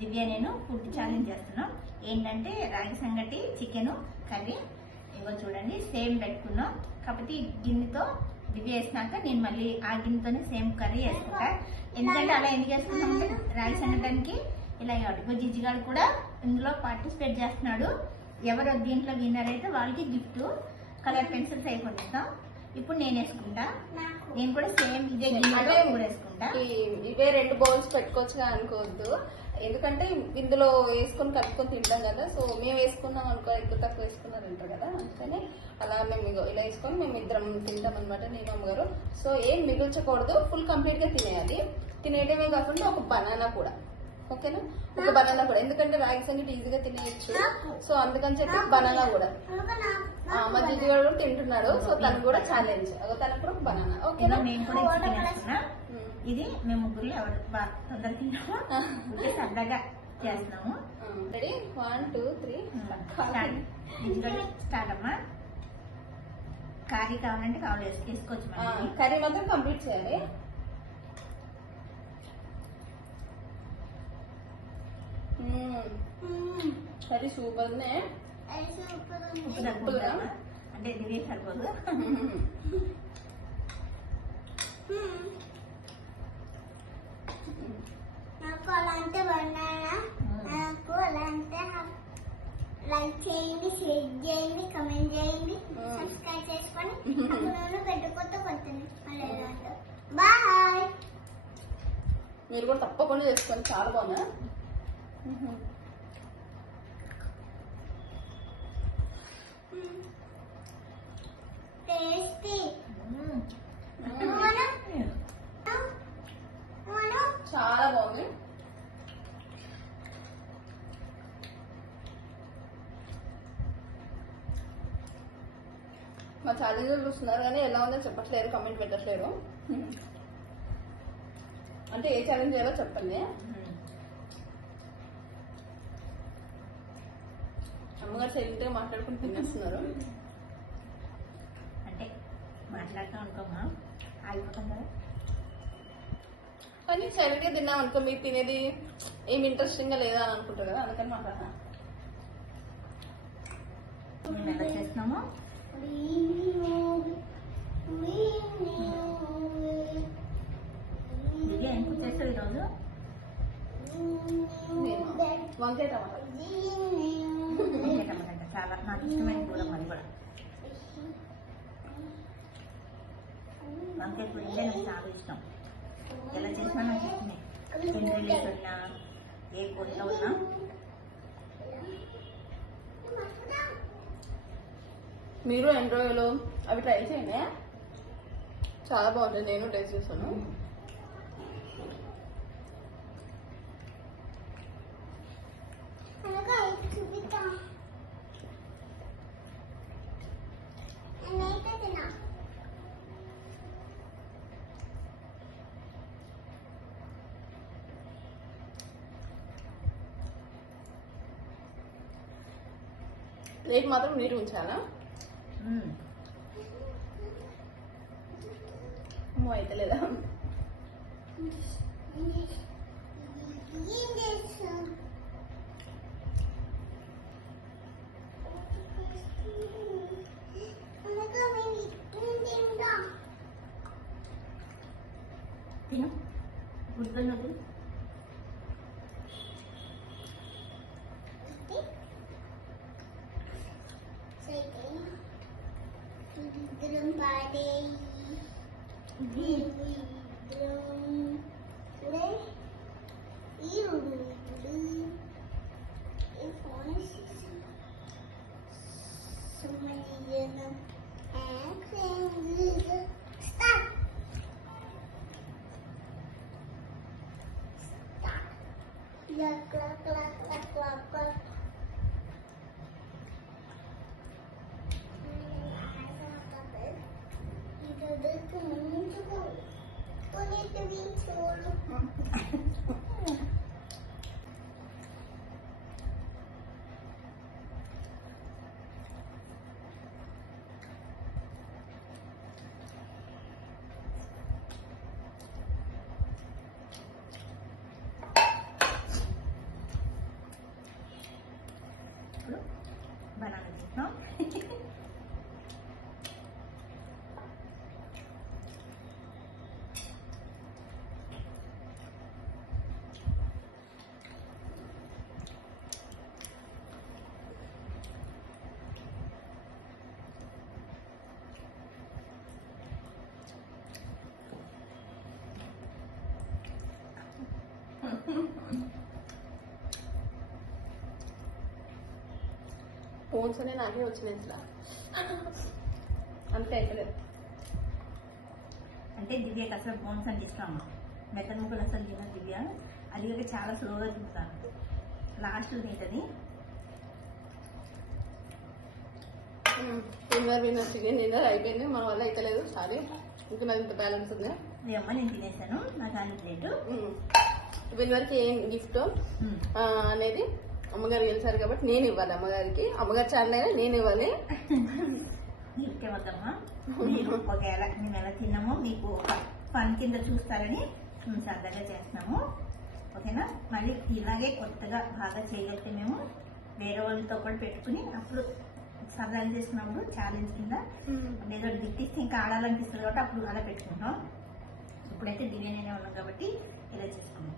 దివ్య నేను food challenge చేస్తున్నాం. ఏంటంటే రాగి సంగటి చికెన్ కర్రీ. ఇగో చూడండి సేమ్ పెట్టుకున్నాం. కాకపోతే ఈ గిన్నెతో దివ్య వేసినాక నేను మళ్ళీ ఆ గిన్నెతోనే సేమ్ కర్రీ వేసుకుంటా. ఎందుకంటే అలా ఎందుకు వేసుకున్నామంటే రాగి సంగటానికి ఇలా ఇగో జిజ్జిగాడు కూడా ఇందులో పార్టిసిపేట్ చేస్తున్నాడు. ఎవరు దీంట్లో విన్నర్ అయితే వాళ్ళకి గిఫ్ట్ కలర్ పెన్సిల్స్ అయిపోతాం. ఇప్పుడు నేను వేసుకుంటా. నేను కూడా సేమ్ ఇదే గిన్నెలో కూడా వేసుకుంటా. ఇవే 2 బౌల్స్ పెట్టుకోవచ్చుగా అనుకోవద్దు, ఎందుకంటే ఇందులో వేసుకొని కలుపుకొని తింటాం కదా. సో మేము వేసుకున్నాం అనుకో, ఎక్కువ తక్కువ వేసుకున్నారు అంటారు కదా, అందుకని అలా మేము ఇలా వేసుకొని మేము ఇద్దరం తింటాం అనమాట, నేను అమ్మగారు. సో ఏం మిగిల్చకూడదు, ఫుల్ కంప్లీట్ గా తినేయాలి. తినేయడమే కాకుండా ఒక బనానా కూడా, ఓకేనా? ఒక బనానా కూడా, ఎందుకంటే రాగి సంగటి ఈజీగా తినేయచ్చు. సో అందుకని చెప్పి బనానా కూడా మా దిది కూడా తింటున్నాడు. సో తను కూడా ఛాలెంజ్, తనకు కూడా బనానా, ఓకేనా? నేను కూడా చికెన్ వేసుకున్నా. ఇది మేము ముగ్గురు ఎవరు తొందర తిన్నాము, సరదాగా చేస్తున్నాము. రెడీ 1 2 3 స్టార్ట్ అమ్మా. కర్రీ కావాలంటే వేసుకోవచ్చు. కర్రీ మాత్రం కంప్లీట్ చేయాలి. కర్రీ సూపర్ నే, అంటే దివ్య సరిపోదు. నాకు అలా అంటే బనానా, నాకు అలా అంటే లైక్ చేయండి, షేర్ చేయండి, కమెంట్ చేయండి, సబ్స్క్రైబ్ చేసుకొని పెట్టుకుంటూ కొట్టండి. బాయ్. మీరు కూడా తప్పకుండా చేసుకోండి, చాలా బాగున్నా. టేస్టీ. చాలా బాగుంది. మా ఛాలెంజ్ చూస్తున్నారు కానీ ఎలా ఉందో చెప్పట్లేరు, కమెంట్ పెట్టట్లేరు. అంటే ఏ ఛాలెంజ్ చేయాలో చెప్పండి. అమ్మగారు సైలెంట్ గా మాట్లాడుకుని తినేస్తున్నారు. అంటే మాట్లాడుతూ అనుకోమా, ఆగిపోతాం కదా. కానీ సైలెంట్ గా తిన్నాం అనుకో, మీరు తినేది ఏమి ఇంట్రెస్టింగ్ గా లేదా అని అనుకుంటారు కదా, అందుకని మాట్లాడతా. మేము ఎలా చేస్తున్నాము దివ్య ఏం కుక్ చేస్తావు ఈరోజు? వంకాయ టమాటా. చాలా నాకు ఇష్టమైన కూర. మరి కూడా వంకాయ కూర అంటే నాకు చాలా ఇష్టం. ఎలా చేసినా నాకు ఇష్టమే. ఎండ్రీస్ ఉన్నా ఏ కూరలో ఉన్నా. మీరు ఎండ్రాయిలు అవి ట్రై చేయండి, చాలా బాగుంటుంది. నేను టేస్ట్ చేస్తాను. ప్లేట్ మాత్రం నీరు ఉంచాలా? అయితే లేదా? తిను గుర్తున్నది. బోన్స్ అనే నాకే వచ్చినాయి అసలు అంతే అయిపోలేదు. అంటే దివ్యకి అసలు బోన్స్ అంటే ఇష్టం. మెత్తని ముక్కలు అసలు తినదు దివ్య. అది కూడా చాలా స్లోగా తింటాను, లాస్ట్ తింటది. చికెన్ డిన్నర్ అయిపోయింది, మన వల్ల అయితలేదు. సారీ, ఇంకా నాకు ఇంత బ్యాలెన్స్ ఉంది. మీ అమ్మ నేను తినేసాను, నాకు అన్ని ప్లేటు. విన్నర్కి ఏం గిఫ్ట్ అనేది అమ్మగారు గెలిచారు కాబట్టి నేను ఇవ్వాలి అమ్మగారికి. అమ్మగారి ఛానల్ అయినా నేను ఇవ్వాలి. గిఫ్ట్ ఇవ్వద్దమ్మా. మీరు ఒకవేళ మేము ఎలా తిన్నామో మీకు ఒక ఫన్ కింద చూస్తారని మేము సరదాగా చేస్తున్నాము, ఓకేనా? మళ్ళీ ఇలాగే కొత్తగా బాగా చేయగలిగితే మేము వేరే వాళ్ళతో కూడా పెట్టుకుని అప్పుడు సరదాగా చేసుకున్నప్పుడు ఛాలెంజ్ కింద ఏదో గిఫ్ట్ ఇంకా ఆడాలనిపిస్తుంది కాబట్టి అప్పుడు అలా పెట్టుకుంటాం. ఇప్పుడైతే దివ్యనే ఉన్నాం కాబట్టి ఇలా చేసుకున్నాం.